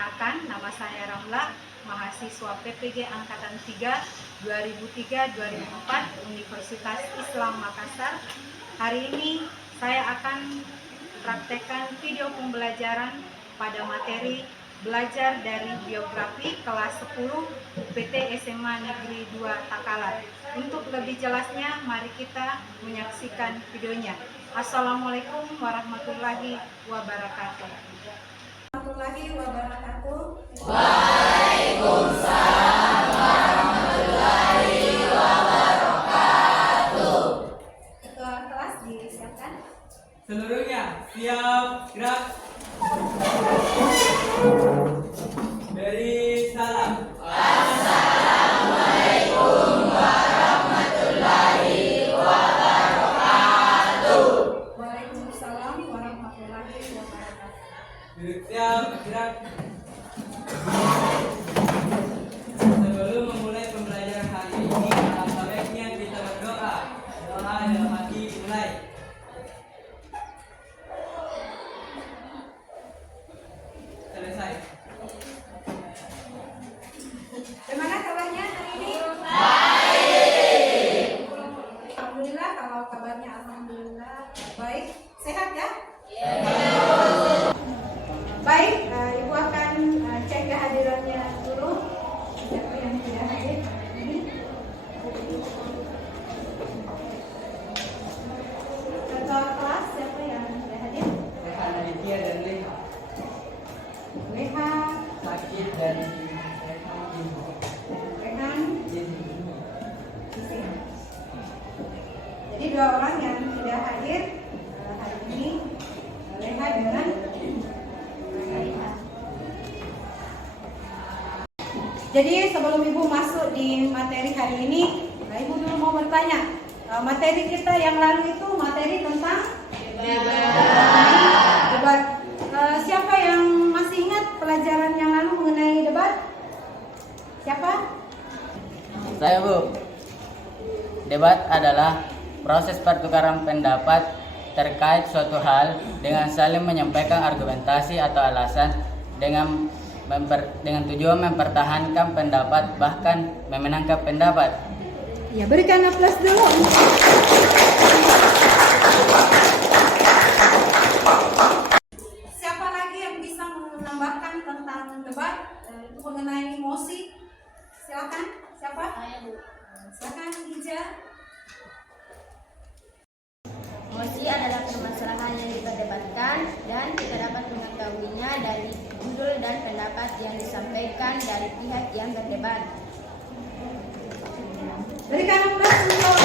Perkenalkan, nama saya Ramla, mahasiswa PPG Angkatan 3 2003-2004 Universitas Islam Makassar. Hari ini saya akan praktekkan video pembelajaran pada materi belajar dari biografi kelas 10 UPT SMA Negeri 2 Takalar. Untuk lebih jelasnya, mari kita menyaksikan videonya. Assalamualaikum warahmatullahi wabarakatuh. Warahmatullahi wabarakatuh. Waalaikumsalam warahmatullahi wabarakatuh. Ketua kelas disiapkan. Seluruhnya siap, gerak. Beri salam. Assalamualaikum warahmatullahi wabarakatuh. Waalaikumsalam warahmatullahi wabarakatuh. Duduk siap, gerak. Sebelum memulai pembelajaran hari ini, alangkah baiknya kita berdoa. Doa dalam hati mulai. Selesai. Bagaimana kabarnya hari ini? Baik. Alhamdulillah, kalau kabarnya alhamdulillah baik. Sehat ya? Baik, Ibu akan cek kehadirannya dulu. Siapa yang tidak hadir hari ini? Ketua kelas siapa yang tidak hadir? Rehan Aditya dan Leha. Leha, Sakit dan Rehan Jimbo. Rehan, Jimbo. Isin. Jadi dua orang yang tidak hadir hari ini, Leha dengan Leha. Jadi sebelum Ibu masuk di materi hari ini, Ibu dulu mau bertanya, materi kita yang lalu itu materi tentang debat. Siapa yang masih ingat pelajaran yang lalu mengenai debat? Siapa? Saya, Bu. Debat adalah proses pertukaran pendapat terkait suatu hal dengan saling menyampaikan argumentasi atau alasan dengan tujuan mempertahankan pendapat bahkan memenangkan pendapat. Ya, berikan aplaus dulu. Siapa lagi yang bisa menambahkan tentang debat itu mengenai emosi? Silakan. Siapa? Saya, Bu. Silakan, Hija. Emosi adalah permasalahan yang diperdebatkan dan kita dapat mengetahuinya dari judul dan pendapat yang disampaikan dari pihak yang berdebat. Berikan aplaus untuk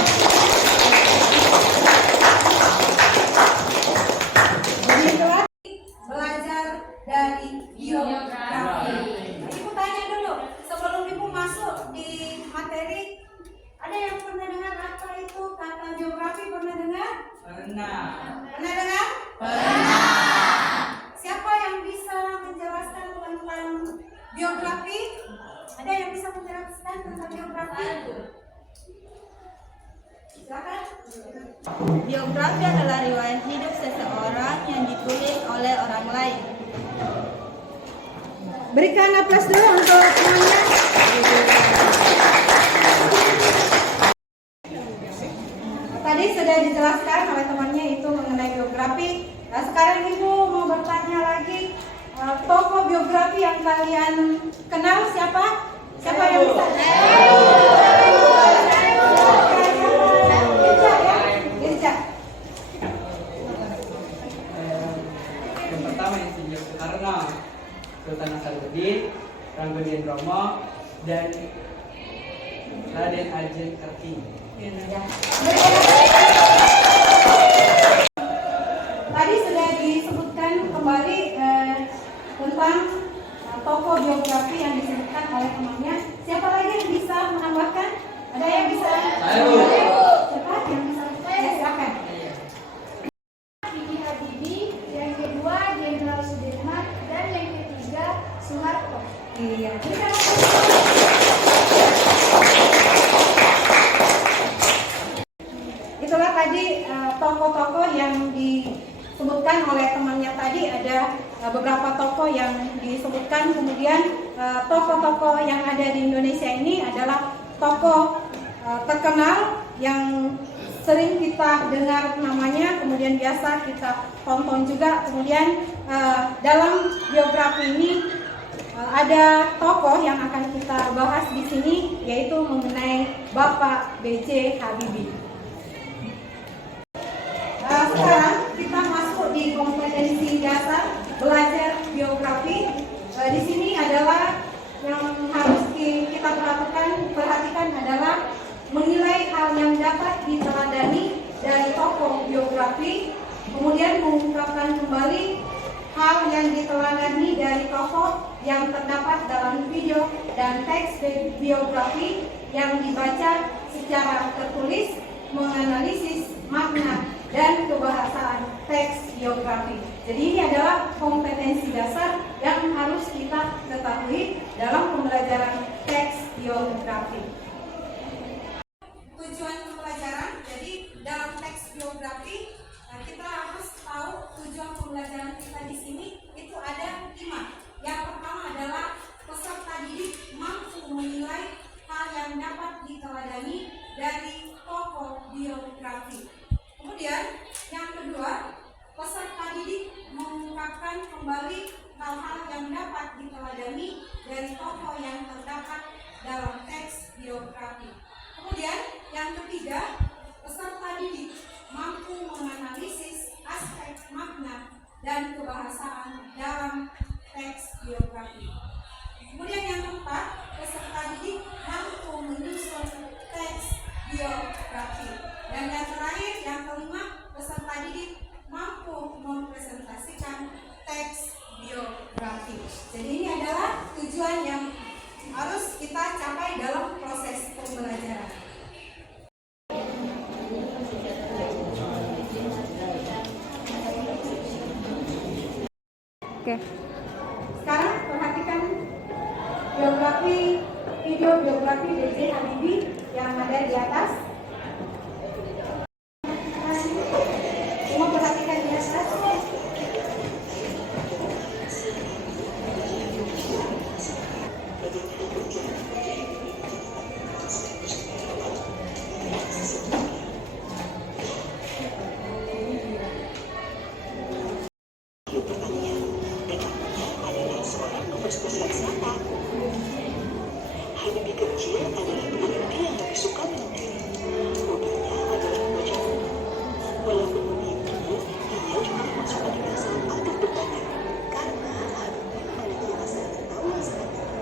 itulah belajar dari biografi. Ibu tanya dulu, sebelum Ibu masuk di materi, ada yang pernah dengar apa itu kata biografi? Pernah dengar? Pernah. Pernah dengar? Pernah. Siapa yang bisa menjelaskan tentang biografi? Ada yang bisa menjelaskan tentang biografi? Silakan. Biografi adalah riwayat hidup seseorang yang ditulis oleh orang lain. Berikan aplaus dulu untuk semuanya. Tadi sudah dijelaskan oleh temannya itu mengenai biografi. Nah, sekarang Ibu mau bertanya lagi, tokoh biografi yang kalian kenal siapa? Siapa yang bisa? Irja. Yang pertama Insinyur Soekarno, Sultan Hasanuddin, Rangkudian Romo, dan Raden Ajeng Kartini. Tadi sudah disebutkan kembali tentang tokoh biografi yang disebutkan oleh temannya. Siapa lagi yang bisa menambahkan? Ada yang bisa? Siapa yang bisa? Ya, silakan. B.J. Habibie, yang kedua Jenderal Sudirman, dan yang ketiga Soeharto. Iya. Itulah tadi tokoh-tokoh yang disebutkan oleh temannya tadi, ada beberapa tokoh yang disebutkan. Kemudian tokoh-tokoh yang ada di Indonesia ini adalah tokoh terkenal yang sering kita dengar namanya, kemudian biasa kita tonton juga. Kemudian dalam biografi ini ada tokoh yang akan kita bahas di sini, yaitu mengenai Bapak B.J. Habibie. Sekarang kita masuk di kompetensi dasar belajar biografi. Di sini adalah yang harus kita perhatikan adalah menilai hal yang dapat diteladani dari tokoh biografi, kemudian mengungkapkan kembali hal yang diteladani dari tokoh yang terdapat dalam video dan teks biografi yang dibaca secara tertulis, menganalisis makna dan kebahasaan teks biografi. Jadi ini adalah kompetensi dasar yang harus kita ketahui dalam pembelajaran teks biografi. Tujuan pembelajaran, jadi dalam teks biografi kita harus tahu tujuan pembelajaran kita di sini itu ada 5. Yang pertama adalah peserta didik mampu menilai hal yang dapat diteladani dari tokoh biografi. Kemudian yang kedua, peserta didik mengungkapkan kembali hal-hal yang dapat diteladani dari tokoh yang terdapat dalam teks biografi. Kemudian yang ketiga, peserta didik mampu menganalisis aspek makna dan kebahasaan dalam teks biografi. Kemudian yang keempat, peserta didik mampu menyusun teks biografi. Dan yang terakhir, yang kelima, peserta didik mampu mempresentasikan teks biografi. Jadi ini adalah tujuan yang harus kita capai dalam proses pembelajaran. Oke. Sekarang perhatikan video biografi B.J. Habibie yang ada di atas. Semua perhatikan di atas. Habibie kecil adalah berarti yang lebih suka minum teh. Hobinya adalah membaca buku. Walaupun begitu, ia juga tidak suka dikasih untuk bertanya. Karena Habibie memiliki rasa tahu yang sangat tinggi.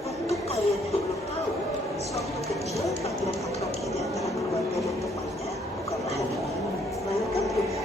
Untuk kalian yang belum tahu, sewaktu kecil panggilan akrabnya di antara keluarga dan temannya bukanlah Habibie, melainkan Bumi.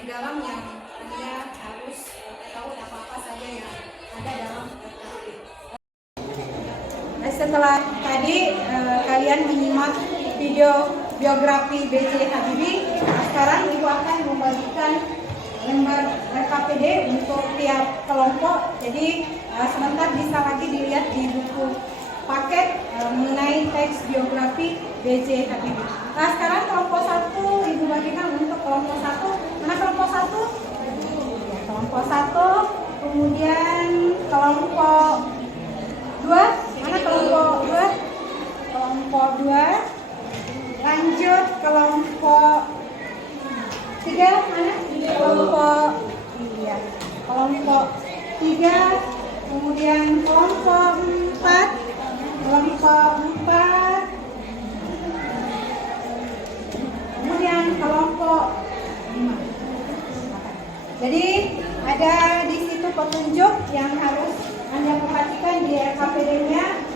di dalam yang Anda harus tahu apa-apa saja yang ada dalam RKP. Setelah tadi kalian menyimak video biografi B.J. Habibie, sekarang Ibu akan membagikan lembar RKPD untuk tiap kelompok. Jadi sebentar bisa lagi dilihat di buku paket mengenai teks biografi B.J. Habibie. Nah, sekarang kelompok 1 Ibu bagikan untuk kelompok 1. Mana kelompok 1? Ya, kelompok 1. Kemudian kelompok 2. Mana kelompok 2? Kelompok 2. Lanjut kelompok 3. Mana? Kelompok kelompok 3. Kemudian kelompok 4. Kelompok 4. Kemudian kelompok 5. Jadi ada di situ petunjuk yang harus Anda perhatikan di RKPD-nya.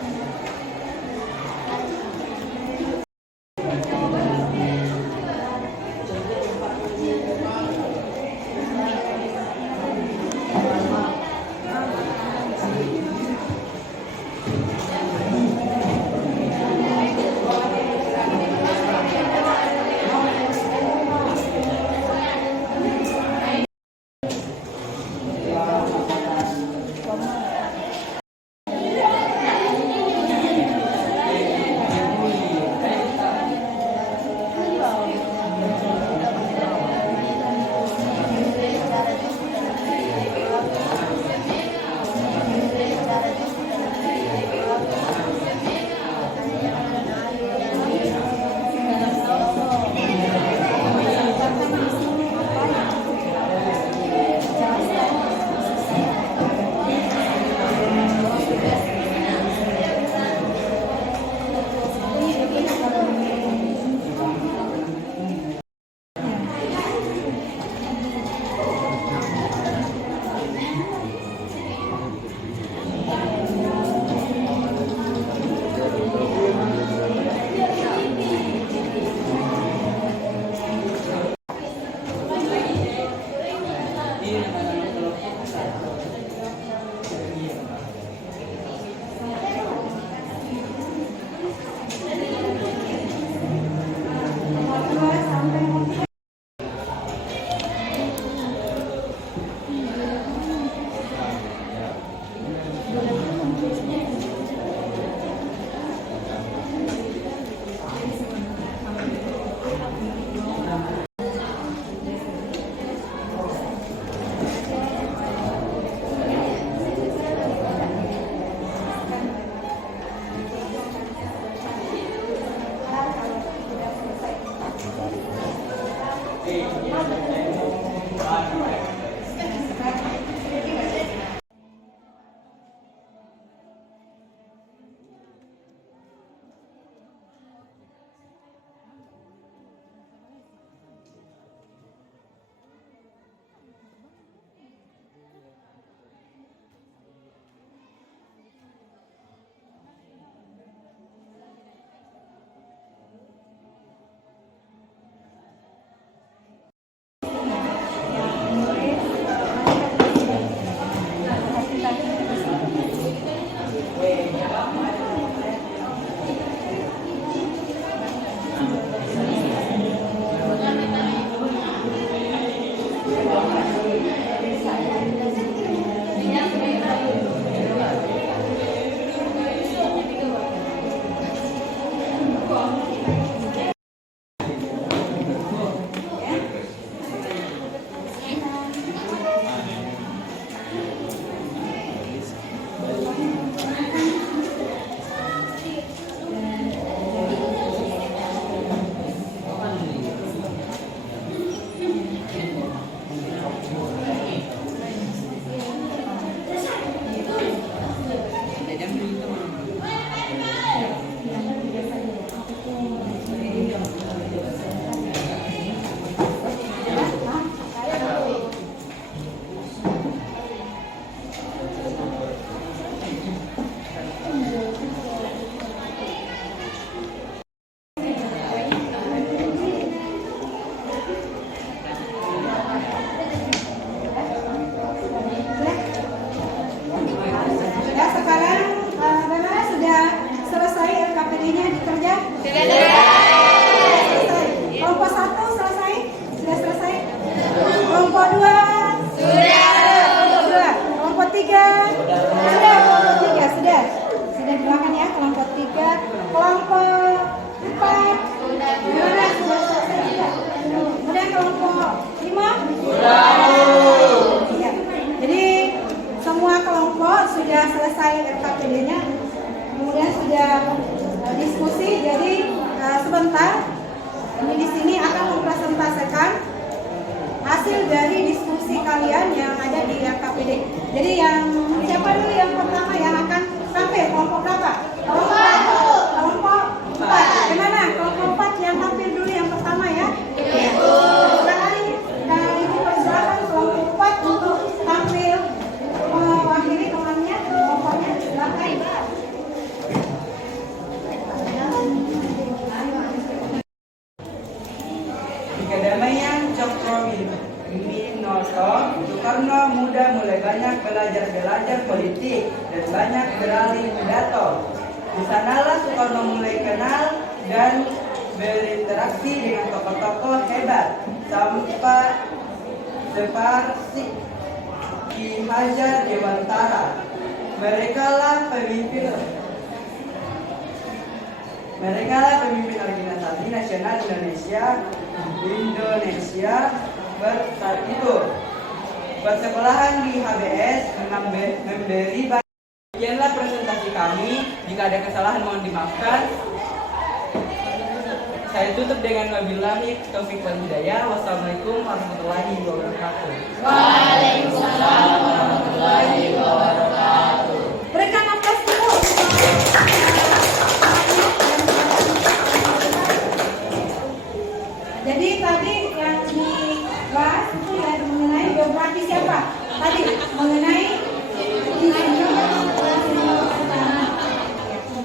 sebentar. Kami di sini akan mempresentasikan hasil dari diskusi kalian yang ada di KPD. Jadi yang siapa dulu yang pertama yang akan tampil? Kelompok berapa? Kelompok 4. Gimana? Kelompok 4 yang tampil dulu yang pertama ya? Sekarang Ibu persilakan kelompok 4 untuk tampil mewakili temannya, kelompoknya. Silakan. Di kedamaian Cokroaminoto, Soekarno muda mulai banyak belajar politik dan banyak beralih pidato. Di sanalah Soekarno mulai kenal dan berinteraksi dengan tokoh-tokoh hebat seperti Ki Hajar Dewantara. Mereka lah pemimpin organisasi nasional Indonesia saat itu. Persekolahan di HBS memberi banyak. Sekianlah presentasi kami. Jika ada kesalahan mohon dimaafkan. Saya tutup dengan wabillahi taufiq wal hidayah. Wassalamualaikum warahmatullahi wabarakatuh. Waalaikumsalam warahmatullahi wabarakatuh. Berikan aplaus dulu. Jadi tadi yang dibahas itu ya mengenai biografi siapa? Tadi mengenai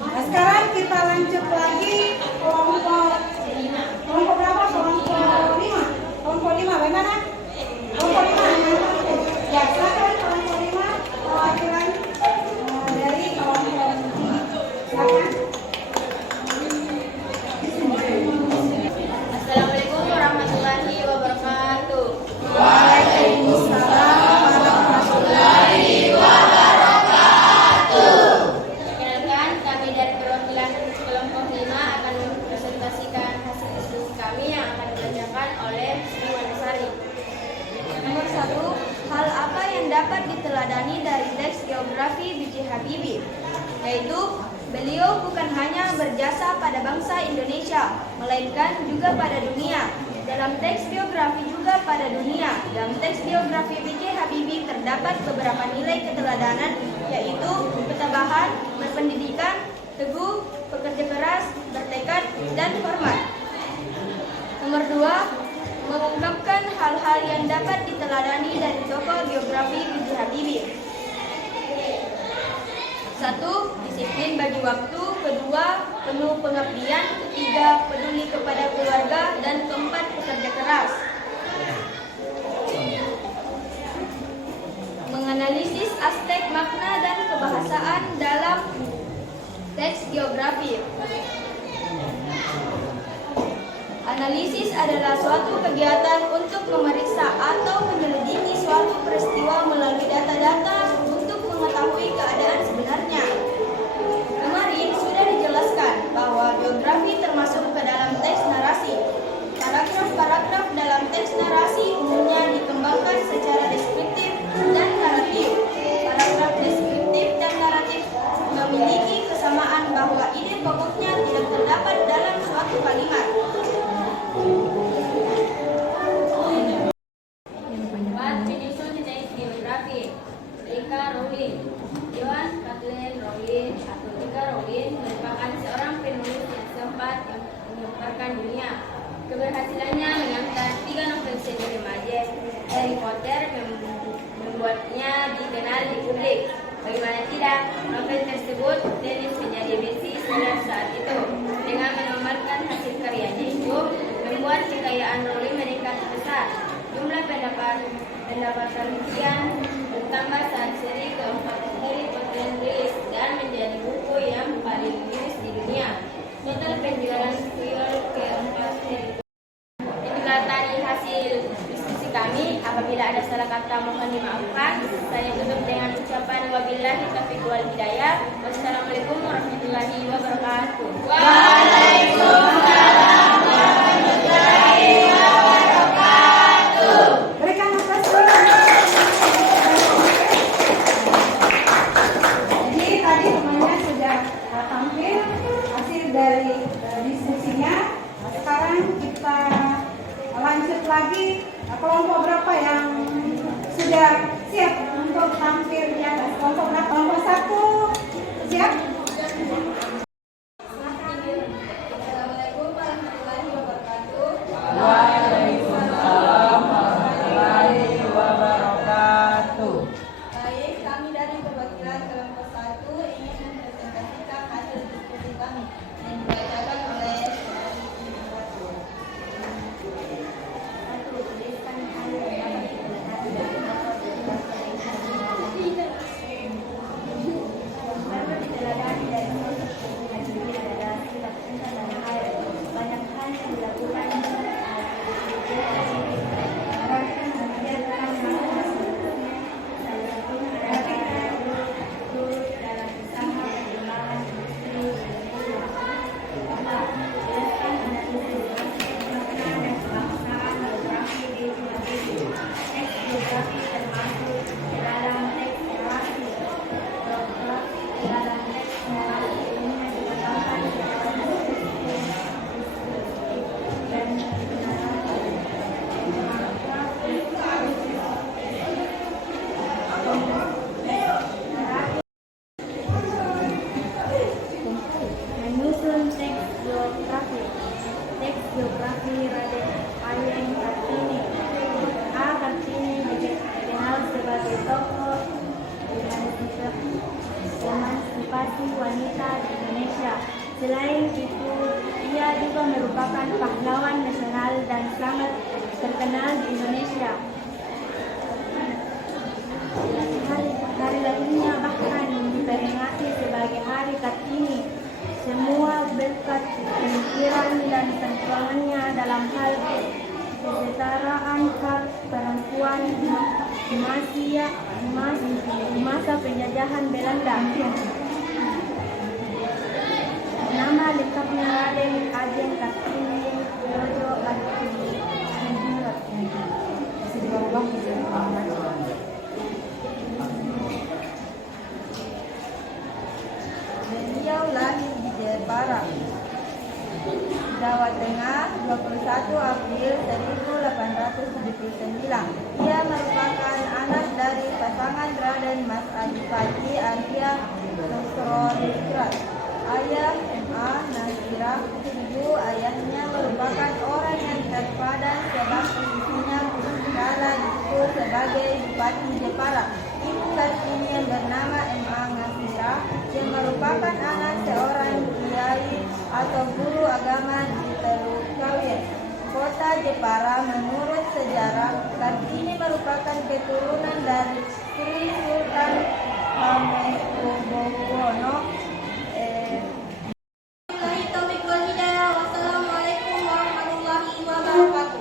Nah, sekarang kita lanjut lagi kelompok berapa? Kelompok 5 bagaimana? Kelompok 5 ya, silakan kelompok 5 perwakilan dari kelompok 5. Assalamualaikum warahmatullahi wabarakatuh. Waalaikumsalam warahmatullahi wabarakatuh. Perkenalkan, kami dari perwakilan kelompok 5 akan mempresentasikan hasil diskusi kami yang akan dibacakan oleh Sri Wanasari. Nomor 1, hal apa yang dapat diteladani dari teks geografi B.J. Habibie? Yaitu, beliau bukan hanya berjasa pada bangsa Indonesia, melainkan juga pada dunia. Dalam teks biografi juga pada dunia. Dalam teks biografi B.J. Habibie terdapat beberapa nilai keteladanan, yaitu ketabahan, berpendidikan, teguh, bekerja keras, bertekad, dan hormat. Nomor 2, mengungkapkan hal-hal yang dapat diteladani dari tokoh biografi B.J. Habibie. 1. Disiplin bagi waktu. 2. Penuh pengabdian. 3. Peduli kepada keluarga. Dan 4. Bekerja keras. Menganalisis aspek makna dan kebahasaan dalam teks geografi. Analisis adalah suatu kegiatan untuk memeriksa atau menyelidiki suatu peristiwa melalui data-data untuk mengetahui keadaan sebenarnya. Kemarin sudah dijelaskan bahwa biografi termasuk ke dalam teks narasi. Paragraf-paragraf dalam teks narasi umumnya dikembangkan secara deskriptif dan naratif. Paragraf deskriptif dan naratif memiliki kesamaan bahwa ide pokoknya tidak terdapat dalam suatu kalimat. Penyusun teks geografi. J.K. Rowling. Joan Kathleen Rowling atau J.K. Rowling merupakan seorang penulis yang sempat menggemparkan dunia. Keberhasilannya mengangkat 3 novel seri remaja Harry Potter membuatnya dikenal di publik. Bagaimana tidak, novel tersebut tenis menjadi best-seller saat itu. Dengan menomorskan hasil karyanya itu, membuat kekayaan Rowling meningkat besar. Jumlah pendapatan rupiah bertambah saat seri keempat Harry Potter rilis dan menjadi buku yang paling laris di dunia. Total penjualan viol keempat Harry. Itulah tadi hasil diskusi kami. Apabila ada salah kata mohon dimaafkan. Saya tutup dengan ucapan wabillahi taufiq wal hidayah. Wassalamualaikum warahmatullahi wabarakatuh. Waalaikumsalam warahmatullahi wabarakatuh. Berikan aplaus dulu. Jadi tadi temannya sudah tampil hasil dari diskusinya. kelompok berapa yang sudah siap untuk tampil di atas? Kelompok berapa? Kelompok 1 siap? Assalamualaikum warahmatullahi wabarakatuh. Waalaikumsalam warahmatullahi wabarakatuh. Baik, kami dari perwakilan kelompok 1 ingin mempresentasikan hasil diskusi kami yang dibacakan oleh Menyusun teks geografi. Teks geografi Raden Ayeng Kartini. A. Kartini dikenal sebagai tokoh emansipasi wanita di Indonesia. Selain itu, ia juga merupakan pahlawan nasional dan sangat terkenal di Indonesia. Hari lahirnya bahkan diperingati sebagai Hari Kartini. Semua berkat pemikiran dan perjuangannya dalam hal kesetaraan hak perempuan di masa penjajahan Belanda. Nama lengkapnya Raden Ayeng Kartini Widodo Beliau lahir di Jepara, Jawa Tengah, 21 April 1879. Ia merupakan anak dari pasangan Raden Mas Adipati Arya Nusrodisrat. Ayah M.A. Nasirah, ibu ayahnya merupakan orang yang terpadan sebab posisinya kala itu sebagai Bupati Jepara. Ibu Kartini yang bernama M.A. Nasirah yang merupakan anak seorang kiai atau guru agama di Teluk Kawin, kota Jepara. Menurut sejarah, Kartini merupakan keturunan dari Sri Sultan Hamengkubuwono. Wassalamualaikum warahmatullahi wabarakatuh.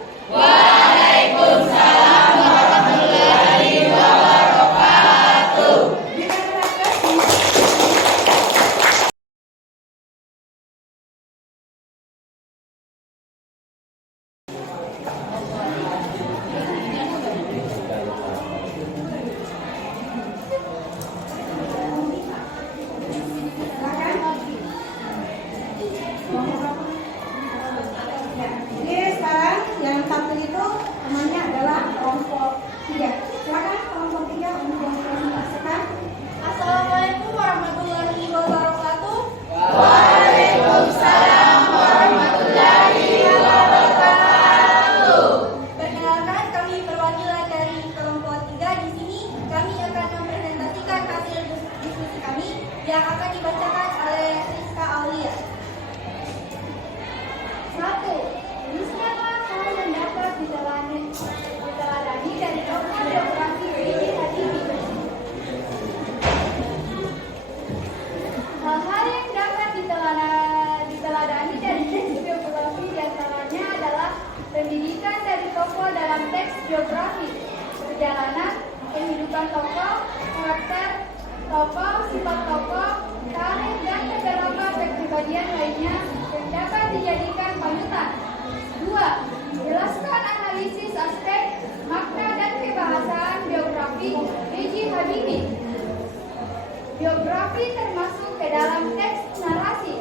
Jadi sekarang yang tampil itu temannya adalah kelompok 3. Silakan kelompok 3 untuk mempresentasikan. Assalamualaikum warahmatullahi wabarakatuh. Perkenalkan, kami perwakilan dari kelompok 3 di sini. Kami akan mempresentasikan hasil diskusi kami yang akan dibacakan oleh Rizka Aulia. 1. Siapa hal yang dapat diteladani dari tokoh geografi B.J. Habibie? Hal-hal yang dapat diteladani dari teks geografi diantaranya adalah pendidikan dari tokoh dalam teks geografi, perjalanan, kehidupan tokoh, karakter tokoh, sifat tokoh, tarikh dan beberapa kepribadian lainnya yang dapat dijadikan panutan. 2. Jelaskan analisis aspek, makna dan kebahasan biografi B.J. Habibie. Biografi termasuk ke dalam teks narasi.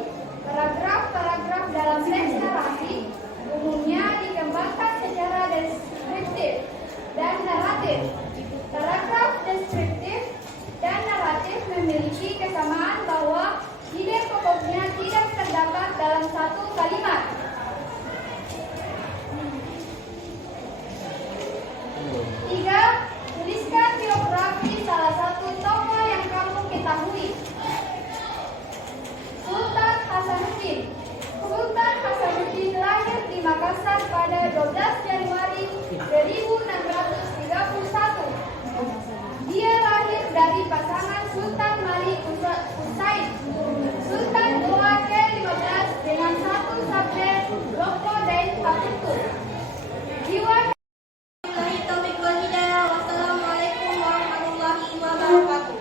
Paragraf-paragraf dalam teks narasi umumnya dikembangkan secara deskriptif. dari pasangan Sultan Malik Usaid. Sultan Goa ke-15 dengan satu sabda rokok dan patutur. Jiwa Wassalamualaikum warahmatullahi wabarakatuh.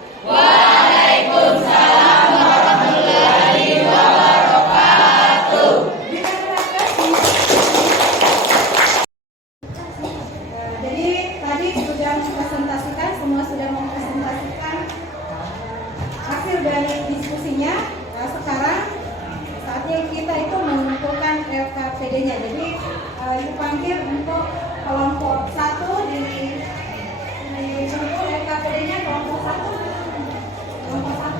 Jadi tadi sudah mempresentasikan, semua sudah mempresentasikan hasil dari diskusinya. Nah, sekarang saatnya kita itu mengumpulkan LKPD-nya. Jadi Ibu panggil untuk kelompok 1 di LKPD-nya kelompok 1. Kelompok 1.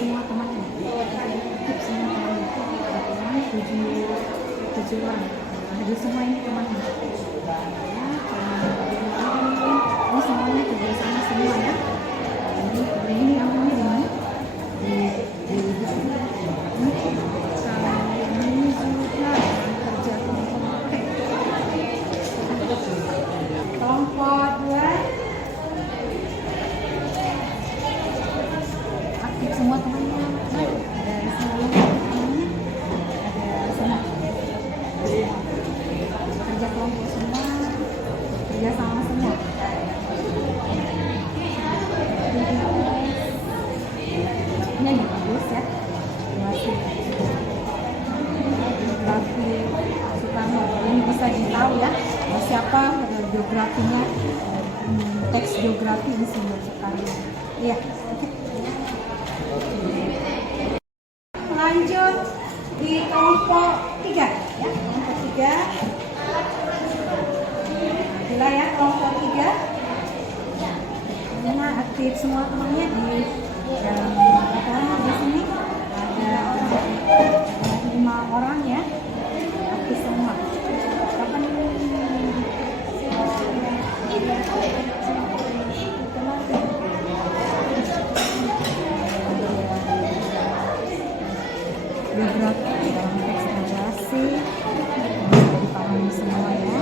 Semua temannya, semua temannya, tujuh orang. Jadi semua ini temannya. Ini semuanya kerjasama semua ya. Ini namanya di mana? Di sini. Ini juga kerja kelompok. Kelompok 2. Aktif semua temannya. Ada semuanya temannya. Ada semua. Kerja kelompok semua. Kerja sama semua. Ini bagus ya. Masih biografi Soekarno. Ini bisa ditahu ya siapa biografinya, teks biografi di sini Soekarno. Iya. Lanjut di kelompok 3 ya, kelompok 3. Gila ya, kelompok 3. Karena aktif semua temannya di sini ada 5 orang ya, aktif semua. Kapan biografi dalam teks narasi bisa dipahami semua ya.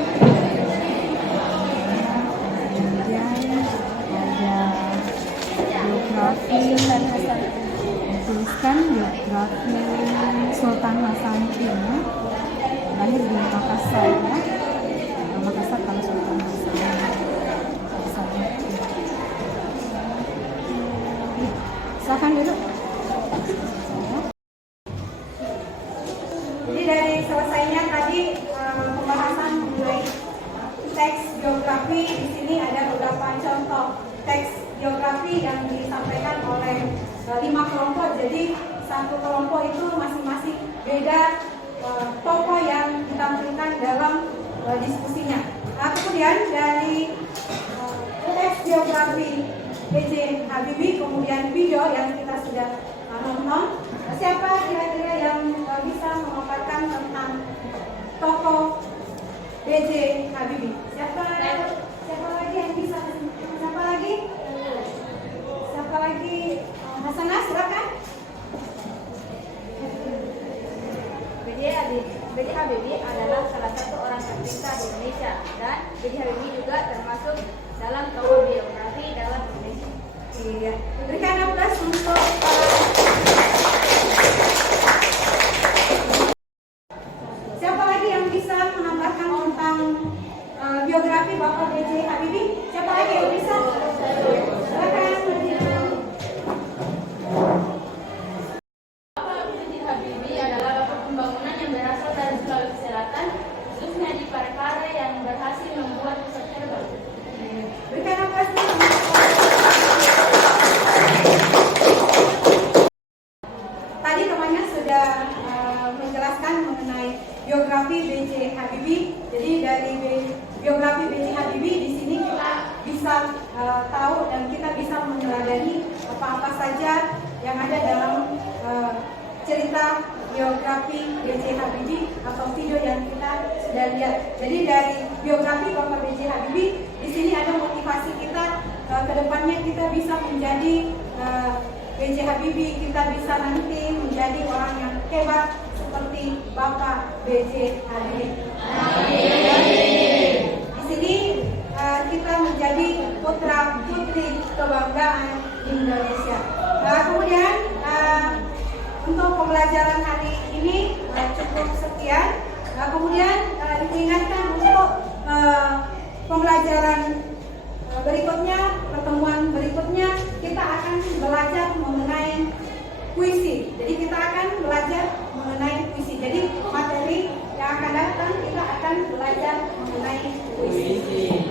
Kemudian ada biografi dituliskan biografi Sultan Hasanuddin ya. Lahir di Makassar ya. Makassar kalau Sultan Hasanuddin. Silakan duduk. Jadi dari selesainya tadi pembahasan mengenai teks biografi, di sini ada beberapa contoh teks biografi yang disampaikan oleh 5 kelompok. Jadi satu kelompok itu masing-masing beda tokoh yang ditampilkan dalam diskusinya. Nah, kemudian dari teks biografi B.J. Habibie, kemudian video yang kita sudah nonton, siapa kira-kira yang bisa memaparkan tentang tokoh B.J. Habibie? Siapa lagi yang bisa? Siapa lagi? Hasanah, silakan. B.J. Habibie adalah salah satu orang terpintar di Indonesia, dan B.J. Habibie juga termasuk dalam tokoh biografi dalam Indonesia. Iya. Berikan aplaus untuk siapa lagi yang bisa menambahkan tentang biografi Bapak B.J. Habibie? Siapa lagi yang bisa? Silakan. B.J. Habibie adalah bapak pembangunan yang berasal dari Sulawesi Selatan, khususnya di Parepare yang berhasil membuat pusat herbal. Berikan aplaus untuk tadi temannya sudah menjelaskan mengenai biografi B.J. Habibie. Jadi dari biografi B.J. Habibie di sini kita bisa tahu dan kita bisa meneladani apa-apa saja yang ada dalam cerita biografi B.J. Habibie atau video yang kita sudah lihat. Jadi dari biografi Bapak B.J. Habibie di sini ada motivasi kita ke depannya kita bisa menjadi B.J. Habibie, kita bisa nanti menjadi orang yang hebat seperti Bapak B.J. Habibie. Di sini kita menjadi cukup sekian. Kemudian Ibu ingatkan untuk pembelajaran berikutnya, pertemuan berikutnya kita akan belajar mengenai puisi. Jadi kita akan belajar mengenai puisi. Jadi materi yang akan datang kita akan belajar mengenai puisi.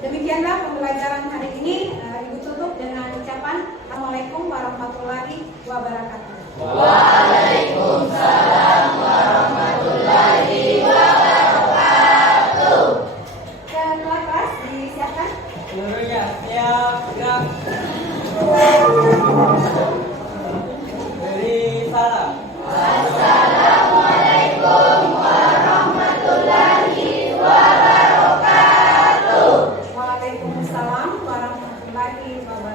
Demikianlah pembelajaran hari ini. Ibu tutup dengan ucapan Assalamualaikum warahmatullahi wabarakatuh. Waalaikumsalam warahmatullahi wabarakatuh. Dan kelas disiapkan. Seluruhnya siap, gerak. Beri salam. Assalamualaikum warahmatullahi wabarakatuh. Waalaikumsalam warahmatullahi wabarakatuh.